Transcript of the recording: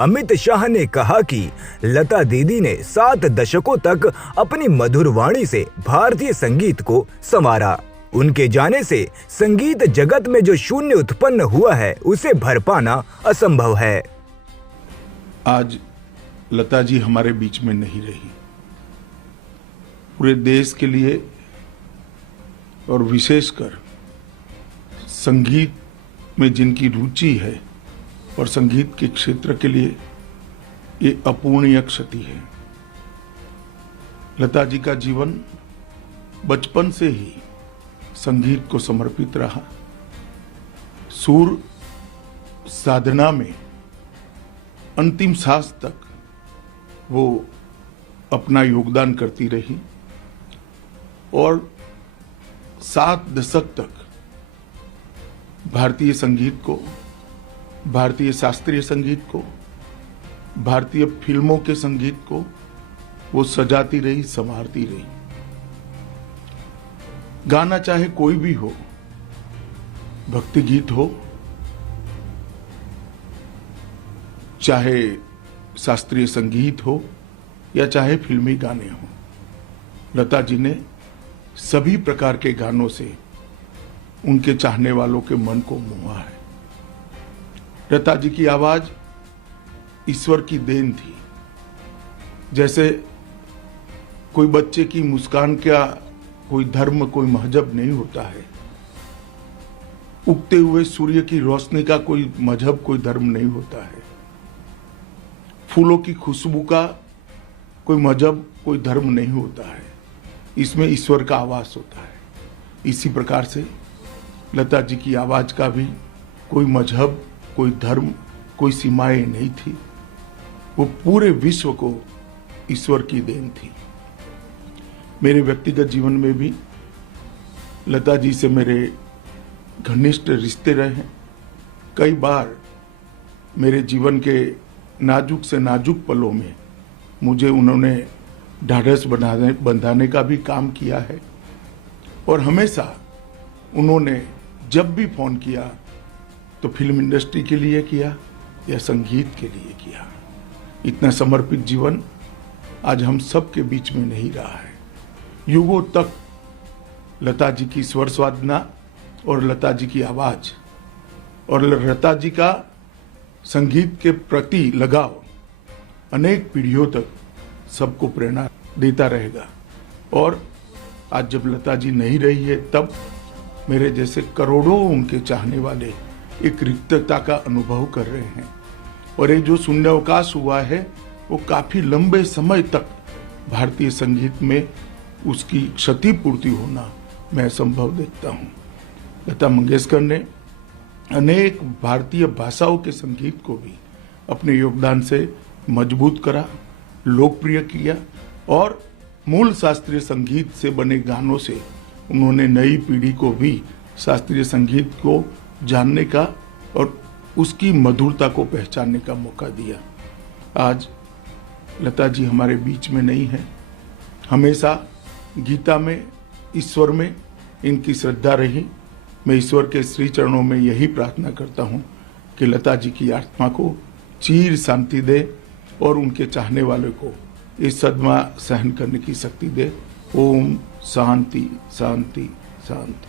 अमित शाह ने कहा कि लता दीदी ने 7 दशकों तक अपनी मधुर वाणी से भारतीय संगीत को संवारा। उनके जाने से संगीत जगत में जो शून्य उत्पन्न हुआ है उसे भर पाना असंभव है। आज लता जी हमारे बीच में नहीं रही। पूरे देश के लिए और विशेषकर संगीत में जिनकी रुचि है और संगीत के क्षेत्र के लिए ये अपूर्णीय क्षति है। लता जी का जीवन बचपन से ही संगीत को समर्पित रहा। सुर साधना में अंतिम सांस तक वो अपना योगदान करती रही और 7 दशक तक भारतीय संगीत को, भारतीय शास्त्रीय संगीत को, भारतीय फिल्मों के संगीत को वो सजाती रही, संवारती रही। गाना चाहे कोई भी हो, भक्ति गीत हो, चाहे शास्त्रीय संगीत हो या चाहे फिल्मी गाने हो, लता जी ने सभी प्रकार के गानों से उनके चाहने वालों के मन को मोहा है। लता जी की आवाज ईश्वर की देन थी। जैसे कोई बच्चे की मुस्कान का कोई धर्म, कोई मजहब नहीं होता है, उगते हुए सूर्य की रोशनी का कोई मजहब, कोई धर्म नहीं होता है, फूलों की खुशबू का कोई मजहब, कोई धर्म नहीं होता है, इसमें ईश्वर का आवास होता है। इसी प्रकार से लता जी की आवाज का भी कोई मजहब, कोई धर्म, कोई सीमाएं नहीं थी। वो पूरे विश्व को ईश्वर की देन थी। मेरे व्यक्तिगत जीवन में भी लता जी से मेरे घनिष्ठ रिश्ते रहे हैं। कई बार मेरे जीवन के नाजुक से नाजुक पलों में मुझे उन्होंने ढाढ़स बंधाने का भी काम किया है और हमेशा उन्होंने जब भी फोन किया तो फिल्म इंडस्ट्री के लिए किया या संगीत के लिए किया। इतना समर्पित जीवन आज हम सब के बीच में नहीं रहा है। युगों तक लता जी की स्वर साधना और लता जी की आवाज और लता जी का संगीत के प्रति लगाव अनेक पीढ़ियों तक सबको प्रेरणा देता रहेगा। और आज जब लता जी नहीं रही है तब मेरे जैसे करोड़ों उनके चाहने वाले एक रिक्तता का अनुभव कर रहे हैं और ये जो शून्यावकाश हुआ है वो काफी लंबे समय तक भारतीय संगीत में उसकी क्षतिपूर्ति होना मैं असंभव देखता हूँ। लता मंगेशकर ने अनेक भारतीय भाषाओं के संगीत को भी अपने योगदान से मजबूत करा, लोकप्रिय किया और मूल शास्त्रीय संगीत से बने गानों से उन्होंने नई पीढ़ी को भी शास्त्रीय संगीत को जानने का और उसकी मधुरता को पहचानने का मौका दिया। आज लता जी हमारे बीच में नहीं है। हमेशा गीता में, ईश्वर में इनकी श्रद्धा रही। मैं ईश्वर के श्री चरणों में यही प्रार्थना करता हूँ कि लता जी की आत्मा को चीर शांति दे और उनके चाहने वालों को इस सदमा सहन करने की शक्ति दे। ओम शांति शांति शांति।